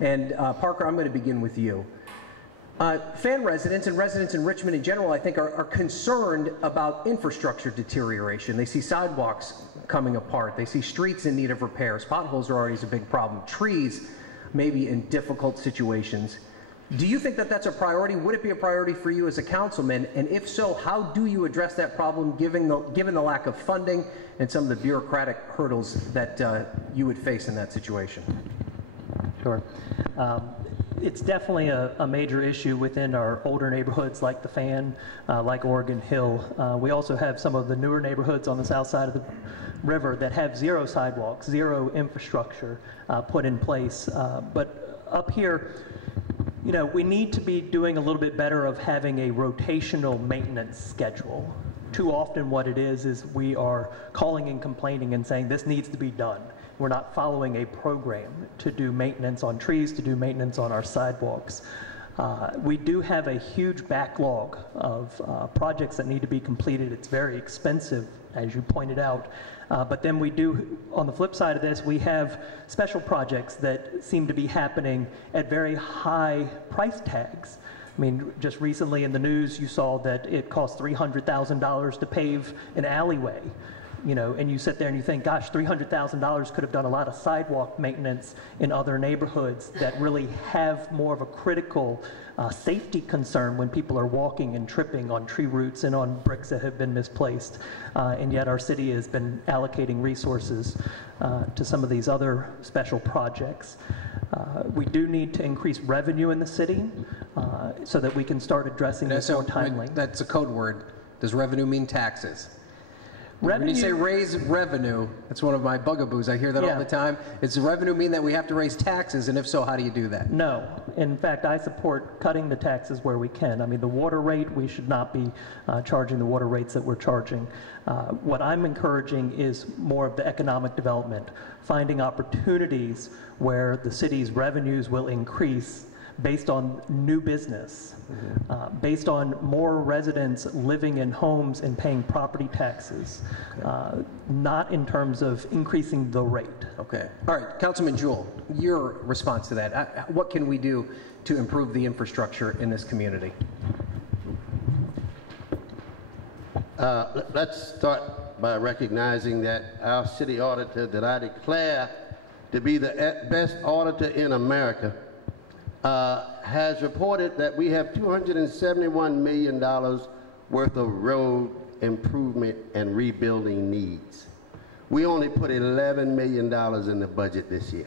And Parker, I'm going to begin with you. Fan residents and residents in Richmond in general, I think, are concerned about infrastructure deterioration. They see sidewalks coming apart. They see streets in need of repairs. Potholes are always a big problem. Trees maybe in difficult situations. Do you think that that's a priority? Would it be a priority for you as a councilman? And if so, how do you address that problem given the lack of funding and some of the bureaucratic hurdles that you would face in that situation? Sure. It's definitely a major issue within our older neighborhoods like the Fan, like Oregon Hill. We also have some of the newer neighborhoods on the south side of the river that have zero sidewalks, zero infrastructure put in place. But up here, you know, we need to be doing a little bit better of having a rotational maintenance schedule. Too often what it is we are calling and complaining and saying this needs to be done. We're not following a program to do maintenance on trees, to do maintenance on our sidewalks. We do have a huge backlog of projects that need to be completed. It's very expensive, as you pointed out. But then we do, on the flip side of this, we have special projects that seem to be happening at very high price tags. I mean, just recently in the news, you saw that it cost $300,000 to pave an alleyway. You know, and you sit there and you think, gosh, $300,000 could have done a lot of sidewalk maintenance in other neighborhoods that really have more of a critical safety concern when people are walking and tripping on tree roots and on bricks that have been misplaced. And yet our city has been allocating resources to some of these other special projects. We do need to increase revenue in the city so that we can start addressing this more timely. That's a code word. Does revenue mean taxes? Revenue, when you say raise revenue, that's one of my bugaboos. I hear that all the time. Does revenue mean that we have to raise taxes? And if so, how do you do that? No. In fact, I support cutting the taxes where we can. I mean, the water rate, we should not be charging the water rates that we're charging. What I'm encouraging is more of the economic development, finding opportunities where the city's revenues will increase based on new business, based on more residents living in homes and paying property taxes, not in terms of increasing the rate. Okay. All right, Councilman Jewell, your response to that. What can we do to improve the infrastructure in this community? Let's start by recognizing that our city auditor, that I declare to be the best auditor in America, has reported that we have $271 million worth of road improvement and rebuilding needs. We only put $11 million in the budget this year.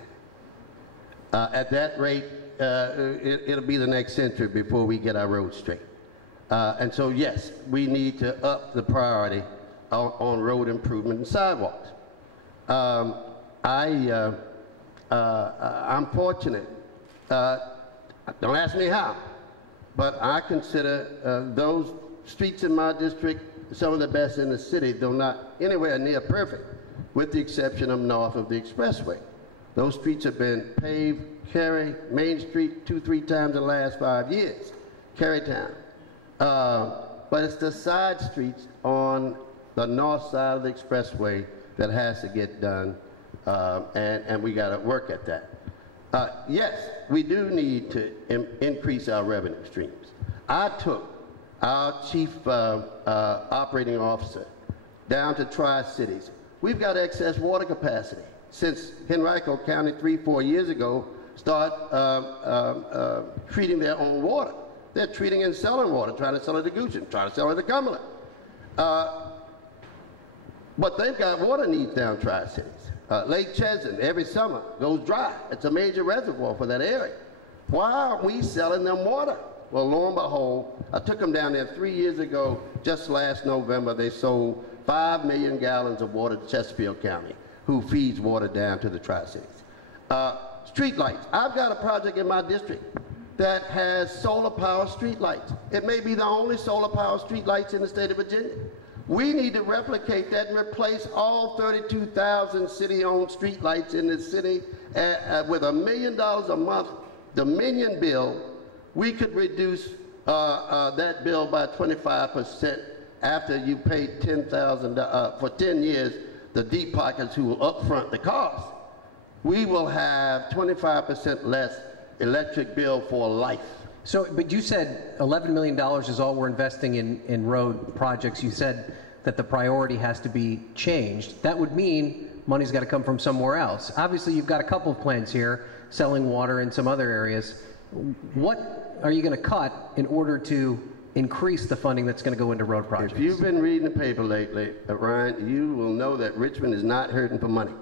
At that rate, it'll be the next century before we get our roads straight. And so, yes, we need to up the priority on road improvement and sidewalks. I'm fortunate. Don't ask me how, but I consider those streets in my district some of the best in the city, though not anywhere near perfect, with the exception of north of the expressway. Those streets have been paved, Cary, Main Street, 2-3 times in the last 5 years, Carytown. But it's the side streets on the north side of the expressway that has to get done, and we got to work at that. Yes, we do need to increase our revenue streams. I took our chief operating officer down to Tri-Cities. We've got excess water capacity. Since Henrico County 3-4 years ago started treating their own water. They're treating and selling water, trying to sell it to Goshen, trying to sell it to Cumberland. But they've got water needs down Tri-Cities. Lake Chesson, every summer, goes dry. It's a major reservoir for that area. Why aren't we selling them water? Well, lo and behold, I took them down there 3 years ago. Just last November, they sold 5 million gallons of water to Chesterfield County, who feeds water down to the Tri-Cities. Street lights. I've got a project in my district that has solar power street lights. It may be the only solar power street lights in the state of Virginia. We need to replicate that and replace all 32,000 city-owned street lights in the city with $1 million a month Dominion bill. We could reduce that bill by 25% after you pay $10,000 for 10 years. The deep pockets who will upfront the cost. We will have 25% less electric bill for life. So, but you said $11 million is all we're investing in road projects. You said that the priority has to be changed. That would mean money's got to come from somewhere else. Obviously, you've got a couple of plans here, selling water in some other areas. What are you going to cut in order to increase the funding that's going to go into road projects? If you've been reading the paper lately, Ryan, you will know that Richmond is not hurting for money.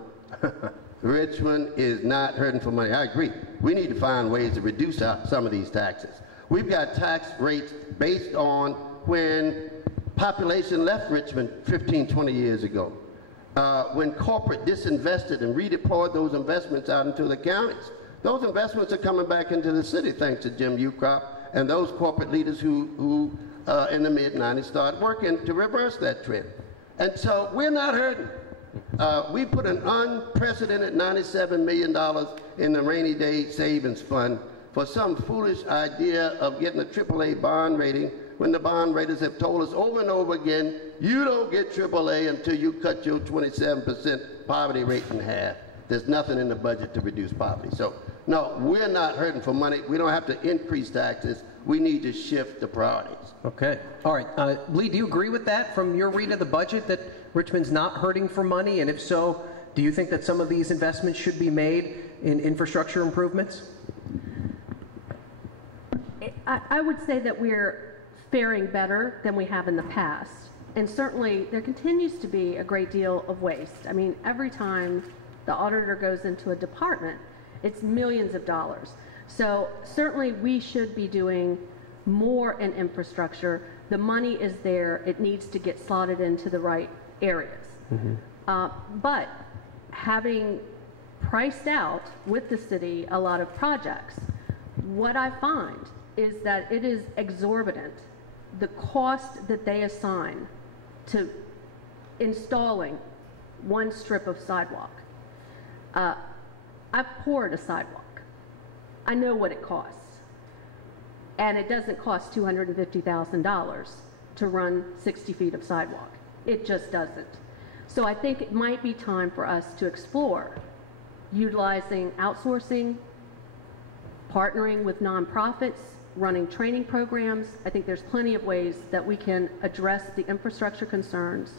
Richmond is not hurting for money. I agree. We need to find ways to reduce some of these taxes. We've got tax rates based on when population left Richmond 15, 20 years ago. When corporate disinvested and redeployed those investments out into the counties. Those investments are coming back into the city thanks to Jim Ucrop and those corporate leaders who in the mid-90s started working to reverse that trend. And so we're not hurting. We put an unprecedented $97 million in the rainy day savings fund for some foolish idea of getting a AAA bond rating when the bond raters have told us over and over again, you don't get AAA until you cut your 27% poverty rate in half. There's nothing in the budget to reduce poverty. So, no, we're not hurting for money. We don't have to increase taxes. We need to shift the priorities. Okay. All right. Lee, do you agree with that from your read of the budget, that Richmond's not hurting for money? And if so, do you think that some of these investments should be made in infrastructure improvements? I would say that we're faring better than we have in the past. And certainly there continues to be a great deal of waste. I mean, every time the auditor goes into a department, it's millions of dollars. So certainly we should be doing more in infrastructure. The money is there. It needs to get slotted into the right areas. But having priced out with the city a lot of projects, what I find is that it is exorbitant, the cost that they assign to installing one strip of sidewalk. I've poured a sidewalk. I know what it costs. And it doesn't cost $250,000 to run 60 feet of sidewalk. It just doesn't. So I think it might be time for us to explore utilizing outsourcing, partnering with nonprofits, running training programs. I think there's plenty of ways that we can address the infrastructure concerns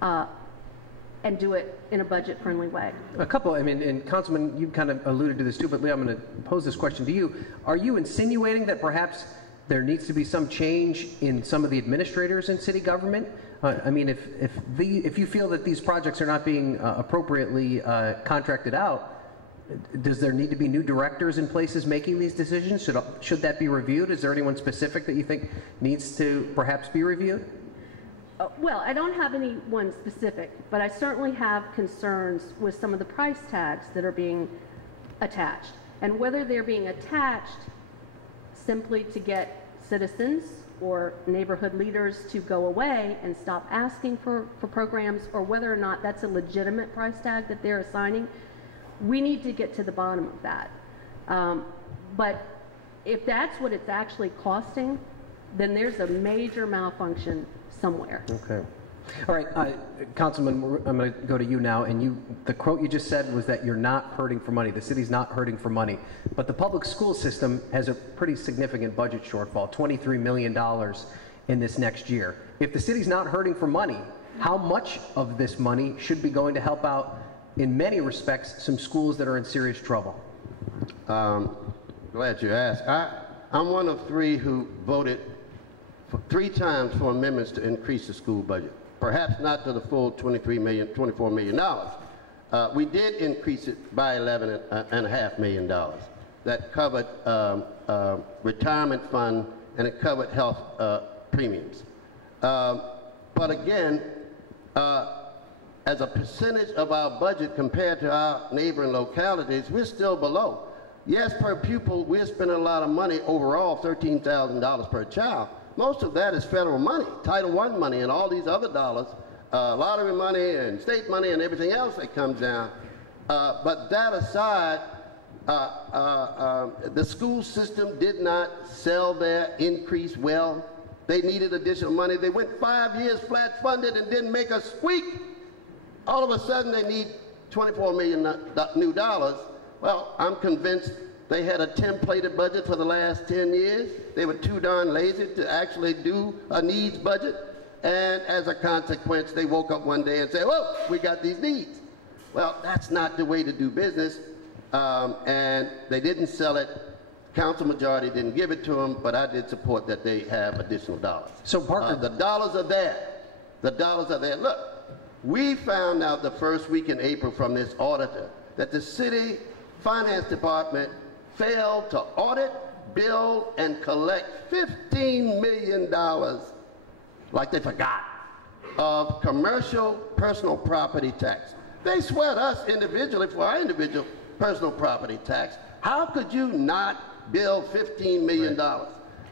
and do it in a budget-friendly way. A couple, I mean, and Councilman, you kind of alluded to this too, but Lee, I'm going to pose this question to you. Are you insinuating that perhaps there needs to be some change in some of the administrators in city government? I mean, if you feel that these projects are not being appropriately contracted out, does there need to be new directors in places making these decisions? Should that be reviewed? Is there anyone specific that you think needs to perhaps be reviewed? Well, I don't have anyone specific, but I certainly have concerns with some of the price tags that are being attached, and whether they're being attached simply to get citizens or neighborhood leaders to go away and stop asking for programs, or whether or not that's a legitimate price tag that they're assigning. We need to get to the bottom of that. But if that's what it's actually costing, then there's a major malfunction somewhere. Okay. All right, Councilman, I'm going to go to you now. And the quote you just said was that you're not hurting for money. The city's not hurting for money. But the public school system has a pretty significant budget shortfall, $23 million in this next year. If the city's not hurting for money, how much of this money should be going to help out, in many respects, some schools that are in serious trouble? Glad you asked. I'm one of three who voted 3 times for amendments to increase the school budget. Perhaps not to the full $24 million. We did increase it by $11.5 million. That covered retirement fund, and it covered health premiums. But again, as a percentage of our budget compared to our neighboring localities, we're still below. Yes, per pupil, we're spending a lot of money overall, $13,000 per child. Most of that is federal money, Title I money, and all these other dollars, lottery money and state money and everything else that comes down. But that aside, the school system did not sell their increase well. They needed additional money. They went 5 years flat funded and didn't make a squeak. All of a sudden, they need $24 million new dollars. Well, I'm convinced They had a templated budget for the last 10 years. They were too darn lazy to actually do a needs budget. And as a consequence, they woke up one day and said, "Whoa, we got these needs." Well, that's not the way to do business. And they didn't sell it. Council majority didn't give it to them, but I did support that they have additional dollars. So Parker, the dollars are there. The dollars are there. Look, we found out the first week in April from this auditor that the city finance department failed to audit, bill, and collect $15 million, like they forgot, of commercial personal property tax. They sweat us individually for our individual personal property tax. How could you not bill $15 million? Right.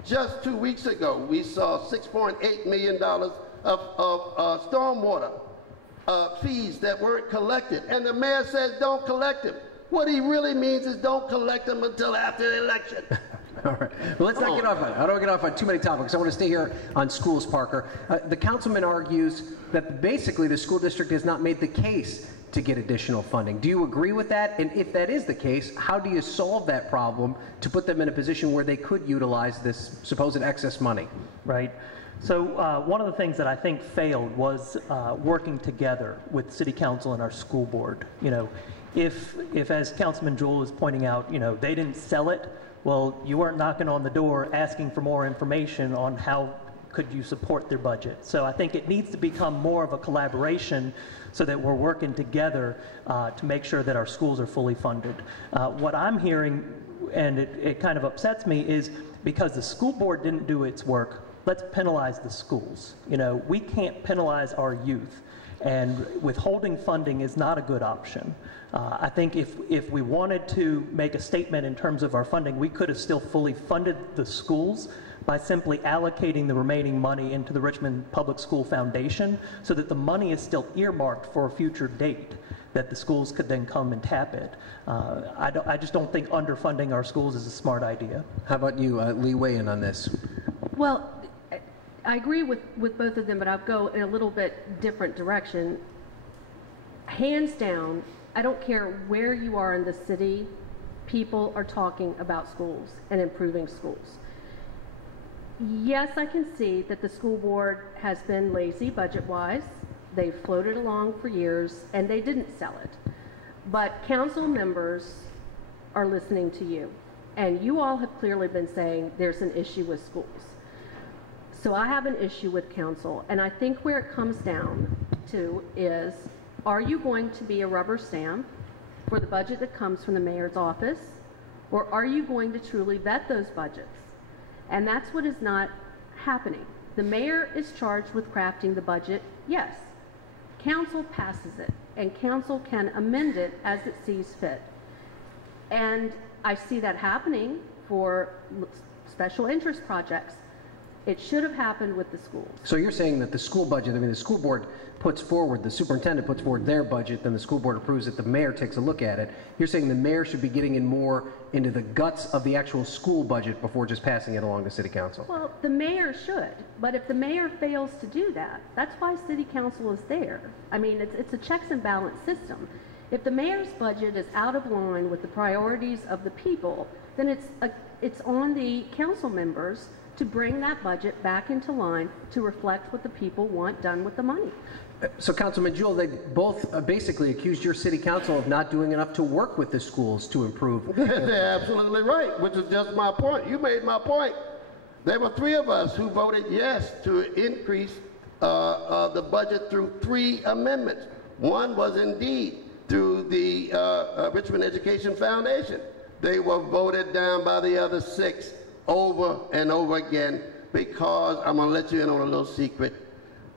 Just 2 weeks ago, we saw $6.8 million of stormwater fees that weren't collected, and the mayor says don't collect them. What he really means is don't collect them until after the election. All right. Well, let's not get off on it. I don't want to get off on too many topics. I want to stay here on schools, Parker. The councilman argues that basically the school district has not made the case to get additional funding. Do you agree with that? And if that is the case, how do you solve that problem to put them in a position where they could utilize this supposed excess money? Right. So one of the things that I think failed was working together with City Council and our school board. You know, if as Councilman Jewell is pointing out, you know, they didn't sell it, well, you weren't knocking on the door asking for more information on how could you support their budget. So I think it needs to become more of a collaboration so that we're working together to make sure that our schools are fully funded. What I'm hearing, and it kind of upsets me, is because the school board didn't do its work, let's penalize the schools. You know, we can't penalize our youth, and withholding funding is not a good option. I think if we wanted to make a statement in terms of our funding, we could have still fully funded the schools by simply allocating the remaining money into the Richmond Public School Foundation so that the money is still earmarked for a future date that the schools could then come and tap it. I just don't think underfunding our schools is a smart idea. How about you, Lee, weigh in on this? Well, I agree with both of them, but I'll go in a little bit different direction. Hands down, I don't care where you are in the city, people are talking about schools and improving schools. Yes, I can see that the school board has been lazy budget-wise. They've floated along for years, and they didn't sell it. But council members are listening to you, and you all have clearly been saying there's an issue with schools. So I have an issue with council, and I think where it comes down to is, are you going to be a rubber stamp for the budget that comes from the mayor's office, or are you going to truly vet those budgets? And that's what is not happening. The mayor is charged with crafting the budget, yes. Council passes it, and council can amend it as it sees fit. And I see that happening for special interest projects. It should have happened with the schools. So you're saying that the school budget, I mean, the school board puts forward, the superintendent puts forward their budget, then the school board approves it, the mayor takes a look at it. You're saying the mayor should be getting in more into the guts of the actual school budget before just passing it along to city council? Well, the mayor should, but if the mayor fails to do that, that's why city council is there. I mean, it's a checks and balance system. If the mayor's budget is out of line with the priorities of the people, then it's on the council members to bring that budget back into line to reflect what the people want done with the money. So, Councilman Jewell, they both basically accused your city council of not doing enough to work with the schools to improve. They're absolutely right, which is just my point. You made my point. There were 3 of us who voted yes to increase the budget through 3 amendments. One was indeed through the Richmond Education Foundation. They were voted down by the other 6 over and over again because, I'm going to let you in on a little secret,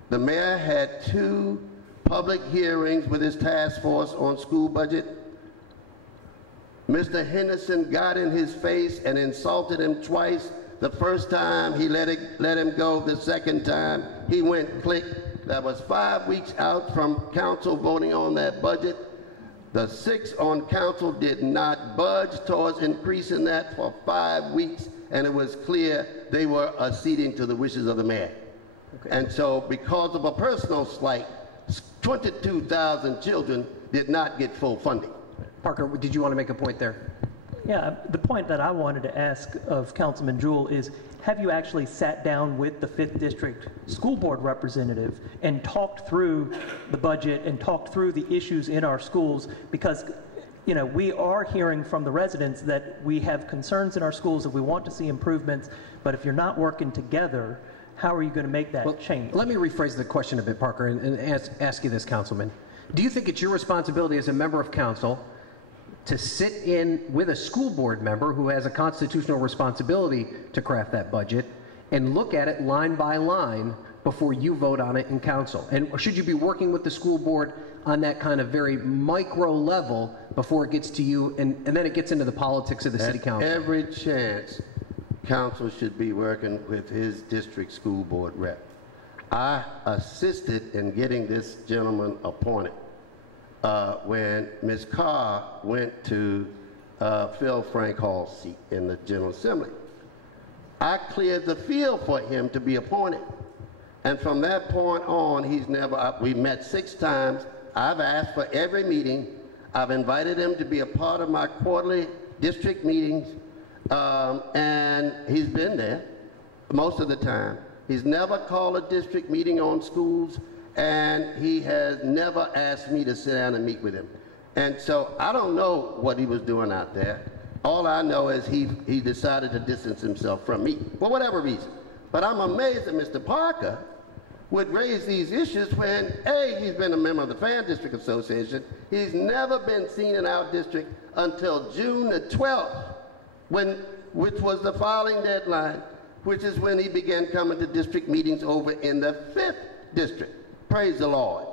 the mayor had 2 public hearings with his task force on school budget. Mr. Henderson got in his face and insulted him twice. The first time he let him go. The second time he went click. That was 5 weeks out from council voting on that budget. The 6 on council did not budge towards increasing that for 5 weeks, and it was clear they were acceding to the wishes of the mayor. Okay. And so because of a personal slight, 22,000 children did not get full funding. Parker, did you want to make a point there? Yeah, the point that I wanted to ask of Councilman Jewell is, have you actually sat down with the 5th District School Board representative and talked through the budget and talked through the issues in our schools? Because, you know, we are hearing from the residents that we have concerns in our schools, that we want to see improvements, but if you're not working together, how are you going to make that change? Let me rephrase the question a bit, Parker, and ask you this, Councilman. Do you think it's your responsibility as a member of council to sit in with a school board member who has a constitutional responsibility to craft that budget and look at it line by line before you vote on it in council? And should you be working with the school board on that kind of very micro level before it gets to you, and then it gets into the politics of the city council? Every chance, council should be working with his district school board rep. I assisted in getting this gentleman appointed when Ms. Carr went to fill Frank Hall's seat in the General Assembly. I cleared the field for him to be appointed. And from that point on, he's never, we met 6 times. I've asked for every meeting. I've invited him to be a part of my quarterly district meetings, and he's been there most of the time. He's never called a district meeting on schools, and he has never asked me to sit down and meet with him. And so I don't know what he was doing out there. All I know is he decided to distance himself from me for whatever reason. But I'm amazed that Mr. Parker would raise these issues when, A, he's been a member of the Fan District Association. He's never been seen in our district until June the 12th, which was the filing deadline, which is when he began coming to district meetings over in the 5th district. Praise the Lord.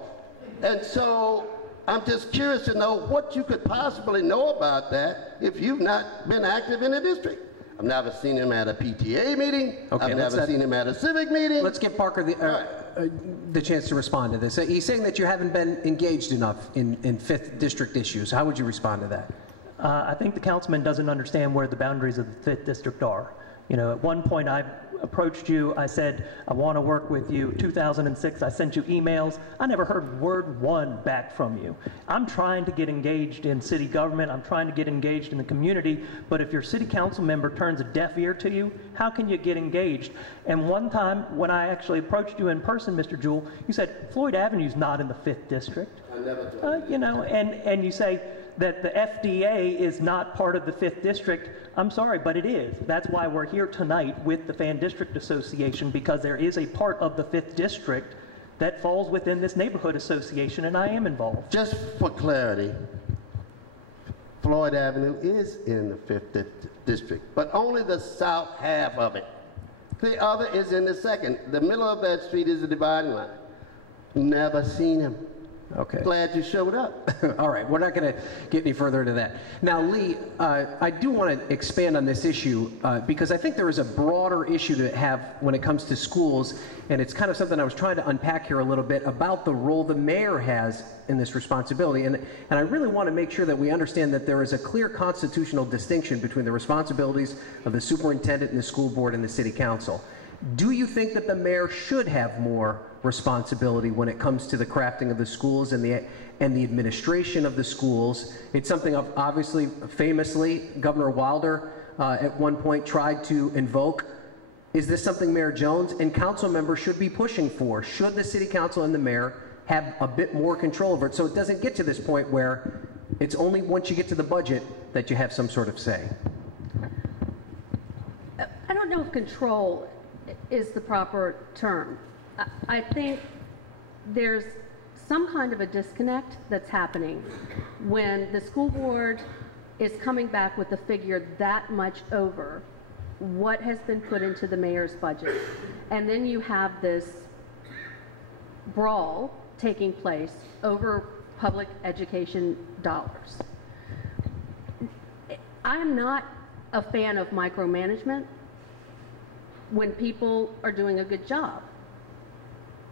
And so I'm just curious to know what you could possibly know about that if you've not been active in the district. I've never seen him at a PTA meeting. Okay, I've never seen him at a civic meeting. Let's give Parker the chance to respond to this. He's saying that you haven't been engaged enough in 5th District issues. How would you respond to that? I think the councilman doesn't understand where the boundaries of the 5th District are. You know, at one point I approached you, I said, I want to work with you. 2006, I sent you emails. I never heard word one back from you. I'm trying to get engaged in city government. I'm trying to get engaged in the community. But if your city council member turns a deaf ear to you, how can you get engaged? And one time when I actually approached you in person, Mr. Jewell, you said, Floyd Avenue's not in the 5th District. I never told you. You know, and you say that the FDA is not part of the 5th District. I'm sorry, but it is. That's why we're here tonight with the Fan District Association, because there is a part of the 5th District that falls within this neighborhood association, and I am involved. Just for clarity, Floyd Avenue is in the 5th District, but only the south half of it. The other is in the 2nd. The middle of that street is the dividing line. Never seen him. Okay. Glad you showed up. All right, we're not going to get any further into that. Now, Lee, I do want to expand on this issue because I think there is a broader issue to have when it comes to schools, and it's kind of something I was trying to unpack here a little bit about the role the mayor has in this responsibility. And I really want to make sure that we understand that there is a clear constitutional distinction between the responsibilities of the superintendent and the school board and the city council. Do you think that the mayor should have more responsibility when it comes to the crafting of the schools and the administration of the schools? It's something obviously, famously, Governor Wilder at one point tried to invoke. Is this something Mayor Jones and council members should be pushing for? Should the city council and the mayor have a bit more control over it so it doesn't get to this point where it's only once you get to the budget that you have some sort of say? I don't know if control is the proper term. I think there's some kind of a disconnect that's happening when the school board is coming back with a figure that much over what has been put into the mayor's budget. And then you have this brawl taking place over public education dollars. I'm not a fan of micromanagement when people are doing a good job.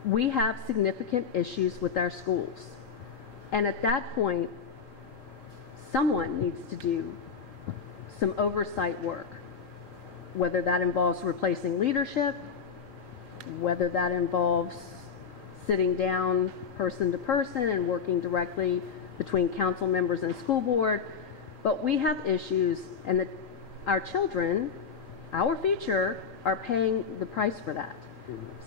We have significant issues with our schools. And at that point, someone needs to do some oversight work, whether that involves replacing leadership, whether that involves sitting down person to person and working directly between council members and school board. But we have issues, and our children, our future, are paying the price for that.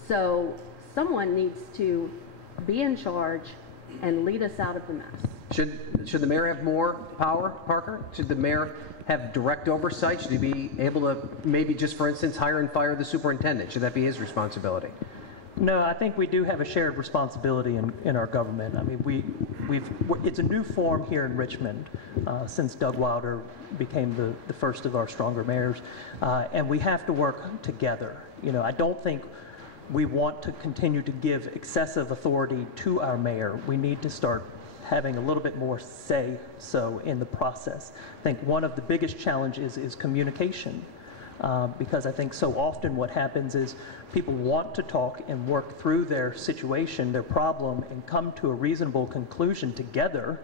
So someone needs to be in charge and lead us out of the mess. Should the mayor have more power, Parker? Should the mayor have direct oversight? Should he be able to maybe just, for instance, hire and fire the superintendent? Should that be his responsibility? No, I think we do have a shared responsibility in our government. I mean, it's a new form here in Richmond since Doug Wilder became the first of our stronger mayors, and we have to work together. You know, I don't think we want to continue to give excessive authority to our mayor. We need to start having a little bit more say so in the process. I think one of the biggest challenges is communication. Because I think so often what happens is people want to talk and work through their situation, their problem, and come to a reasonable conclusion together,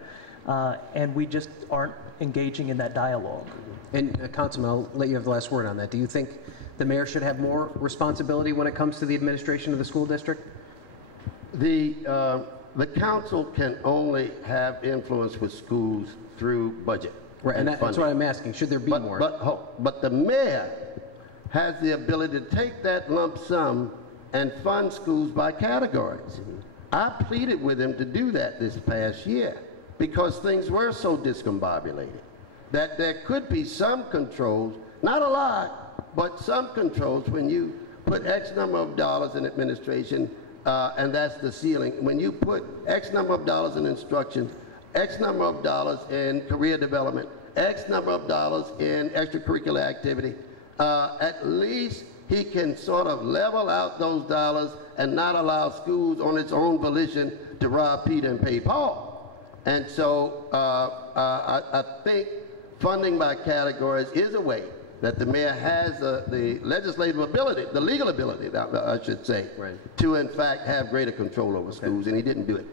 and we just aren't engaging in that dialogue. And Councilman, I'll let you have the last word on that. Do you think the mayor should have more responsibility when it comes to the administration of the school district? The council can only have influence with schools through budget. Right, and that's what I'm asking. Should there be more? But the mayor has the ability to take that lump sum and fund schools by categories. I pleaded with him to do that this past year because things were so discombobulated that there could be some controls, not a lot, but some controls when you put X number of dollars in administration, and that's the ceiling. When you put X number of dollars in instruction, X number of dollars in career development, X number of dollars in extracurricular activity, at least he can sort of level out those dollars and not allow schools on its own volition to rob Peter and pay Paul. And so I think funding by categories is a way that the mayor has the legislative ability, the legal ability, I should say, right, to in fact have greater control over schools, and he didn't do it.